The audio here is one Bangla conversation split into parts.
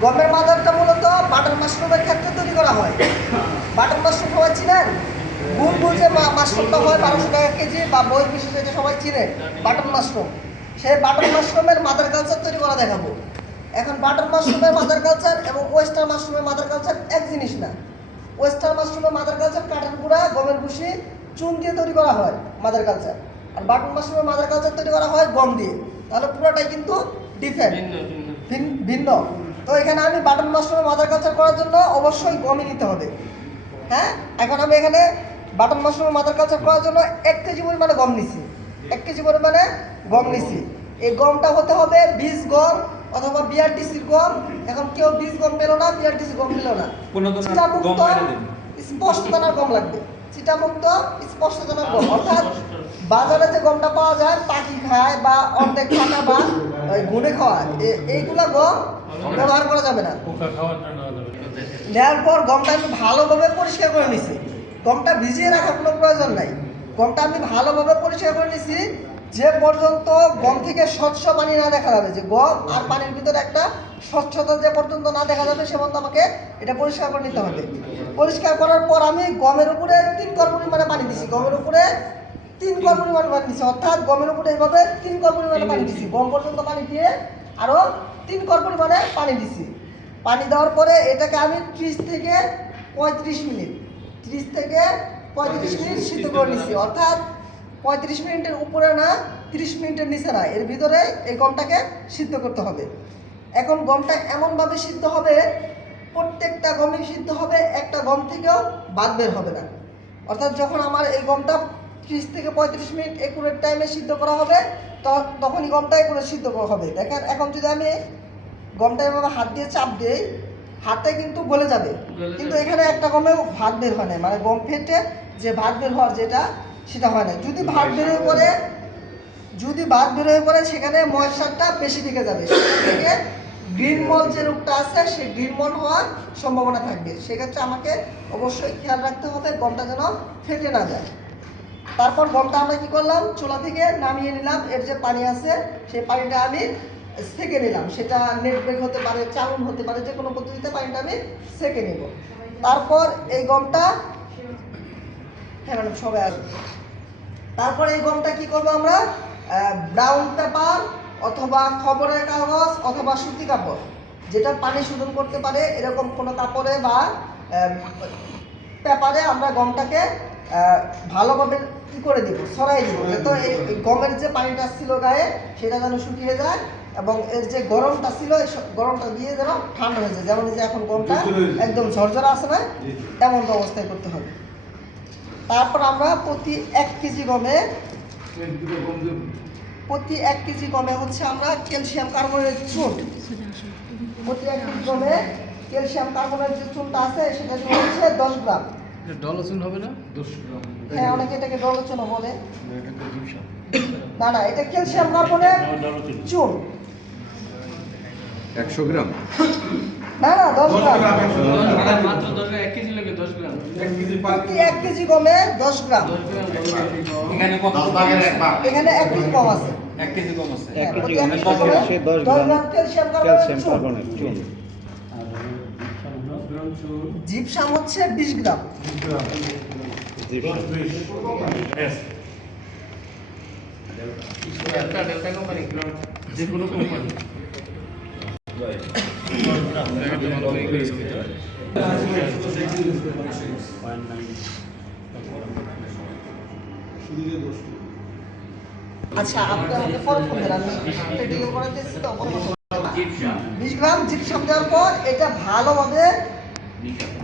গমের মাদারটা মূলত বাটার মাশরুমের ক্ষেত্রে তৈরি করা হয়। বাটার মাশরুম সবাই চিনেন? বুলবুল যে মাশরুমটা হয় বারোশো টাকা কেজি বা বই বিশেষে যে সবাই চিনে বাটার মাশরুম। সেই বাটার মাশরুমের মাদার কালচার তৈরি করা দেখাবো। এখন বাটার মাশরুমের মাদার কালচার এবং ওয়েস্টার্ন মাশরুমের মাদার কালচার এক জিনিস না। ওয়েস্টার্ন মাশরুমের মাদার কালচার কাঠের গুঁড়া গমের ভুসি চুন দিয়ে তৈরি করা হয় মাদার কালচার আর বাটার মাশরুমের মাদার কালচার তৈরি করা হয় গম দিয়ে। তাহলে পুরোটাই কিন্তু ডিফারেন্ট ভিন্ন ভিন্ন। ভিন- ভিন্ন। তো এখানে আমি বাটন মাশরুমের মাদার কালচার করার জন্য অবশ্যই গমই নিতে হবে। হ্যাঁ? এখন আমি এখানে বাটন মাশরুমের মাদার কালচার করার জন্য এক কেজি পরিমাণে গম নিছি। এক কেজি পরিমাণে গম নিছি। এই গমটা হতে হবে বীজ গম অথবা বিআরটিসির গম এখন কেউ বীজ গম পেল না বিআরটিসি গম পেল না। চিটামুক্ত গম স্পষ্ট দানার গম লাগবে। চিটামুক্ত স্পষ্ট দানার গম অর্থাৎ বাজারে যে গমটা পাওয়া যায় পাখি খায় বা অর্ধেক খানা বা গুনে খাওয়া এইগুলা গম ব্যবহার করা যাবে না। নেওয়ার পর গমটা আমি ভালোভাবে পরিষ্কার করে নিছি। গমটা ভিজিয়ে রাখার কোনো প্রয়োজন নাই। গমটা আমি ভালোভাবে পরিষ্কার করে নিছি। যে পর্যন্ত গম থেকে স্বচ্ছ পানি না দেখা যাবে যে গম আর পানির ভিতরে একটা স্বচ্ছতা যে পর্যন্ত না দেখা যাবে সে পর্যন্ত আমাকে এটা পরিষ্কার করে নিতে হবে। পরিষ্কার করার পর আমি গমের উপরে তিন কর পরিমাণে পানি দিছি। গমের উপরে তিন কর পরিমাণে পানি দিছি। অর্থাৎ গমের উপরে এইভাবে তিন কর পরিমাণে পানি দিছি। গম পর্যন্ত পানি দিয়ে আরও তিন কর পরিমাণে পানি দিছি। পানি দেওয়ার পরে এটাকে আমি ত্রিশ থেকে পঁয়ত্রিশ মিনিট ত্রিশ থেকে পঁয়ত্রিশ মিনিট সিদ্ধ করে নিচ্ছি অর্থাৎ পঁয়ত্রিশ মিনিটের উপরে না তিরিশ মিনিটের নিচে না এর ভিতরে এই গমটাকে সিদ্ধ করতে হবে। এখন গমটা এমনভাবে সিদ্ধ হবে প্রত্যেকটা গমই সিদ্ধ হবে একটা গম থেকেও বাদ বের হবে না। অর্থাৎ যখন আমার এই গমটা ত্রিশ থেকে পঁয়ত্রিশ মিনিট একুরেট টাইমে সিদ্ধ করা হবে তখনই গমটা একুরেট সিদ্ধ করা হবে। দেখেন এখন যদি আমি গমটা এভাবে হাত দিয়ে চাপ দিই হাতে কিন্তু গলে যাবে। কিন্তু এখানে একটা গমেও ভাত বের হয় না মানে গম ফেটে যে ভাত বের হওয়ার যেটা সেটা হয় না যদি ভাত বের হয়ে পড়ে যদি ভাত বের হয়ে পড়ে সেখানে ময়েশ্চারটা বেশি থেকে যাবে। সেখান থেকে গ্রিন মল যে রোগটা আছে সেই গ্রিন মল হওয়ার সম্ভাবনা থাকবে। সেক্ষেত্রে আমাকে অবশ্যই খেয়াল রাখতে হবে গমটা যেন ফেটে না যায়। তারপর গমটা আমরা কি করলাম? চুলা থেকে নামিয়ে নিলাম। এর যে পানি আছে, সেই পানিটা আমি সেকে নিলাম। সেটা নেট ব্রেক হতে পারে চাউন হতে পারে, যে কোনো পদ্ধতিতে পানিটা আমি সেকে নেব। তারপর এই গমটা হ্যাঁ ম্যাডাম, সবাই আসবে তারপর এই গমটা কি করব আমরা? ব্রাউন পেপার অথবা খবরের কাগজ অথবা সুতি কাপড়। যেটা পানি শোধন করতে পারে, এরকম কোনো কাপড়ে বা পেপারে আমরা গমটাকে ভালোভাবে কি করে দিব? সরাই দিব। তো এই গমের যে পানিটা ছিল গায়ে সেটা যেন শুকিয়ে যায় এবং এর যে গরমটা ছিল এই গরমটা দিয়ে যেন ঠান্ডা হয়ে যায়। যেমন যে এখন গমটা একদম ঝরঝরা আছে না? তেমন অবস্থায় করতে হবে। তারপর আমরা প্রতি এক কেজি গমে প্রতি এক কেজি গমে হচ্ছে আমরা ক্যালসিয়াম কার্বনের চুন। প্রতি এক কেজি গমে ক্যালসিয়াম কার্বনের যে চুনটা আছে সেটা হচ্ছে দশ গ্রাম। ডলসুন হবে না? হ্যাঁ অনেকে এটাকে ডলচুন বলে। না না এটা ক্যালসিয়াম কার্বনের চুন। একশো গ্রাম। না না দশ গ্রাম। মাত্র দশ গ্রাম এক কেজি গমে দশ গ্রাম। এখানে এক কেজি কম আছে। এক কেজি কম এক কেজি দশ গ্রাম। ক্যালসিয়াম ক্যালসিয়াম কার্বনের কার্বনেট চুন। জিপসাম হচ্ছে বিশ গ্রাম আচ্ছা আপনি। বিশ গ্রাম জিপসাম দেওয়ার পর এটা ভালোভাবে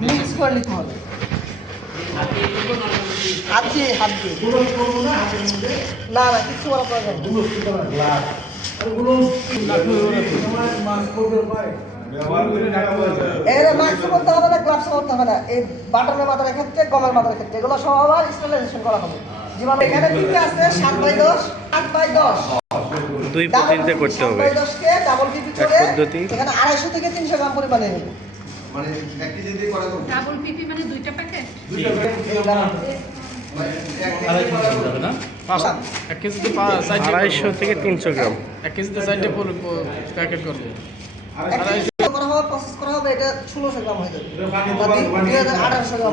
মিক্স করে নিতে হবে। হাত দিয়ে হাত দিয়ে। না না কিছু করা প্রয়োজন এর মাস্ক করতে হবে না গ্লাভস করতে হবে না। এই বাটনের মাথার ক্ষেত্রে গমের মাথার ক্ষেত্রে এগুলো সব আবার স্টেলাইজেশন করা হবে। যেমন এখানে পিপি আছে সাত বাই দশ আট বাই দশ। দুই পদ্ধতিতে করতে হবে। ডাবল করে পদ্ধতি। এখানে আড়াইশো থেকে তিনশো গ্রাম পরিমাণে নেবে মানে এক কেজি দিয়ে করা তো ডাবল পিপি মানে দুইটা প্যাকেট দুইটা প্যাকেট আড়াইশো থেকে তিনশো গ্রাম। এক কেজিতে চারটে প্যাকেট করব। করা হবে প্রসেস হবে এটা ষোলোশো গ্রাম হয়ে যাবে। হাজার আঠারোশো গ্রাম।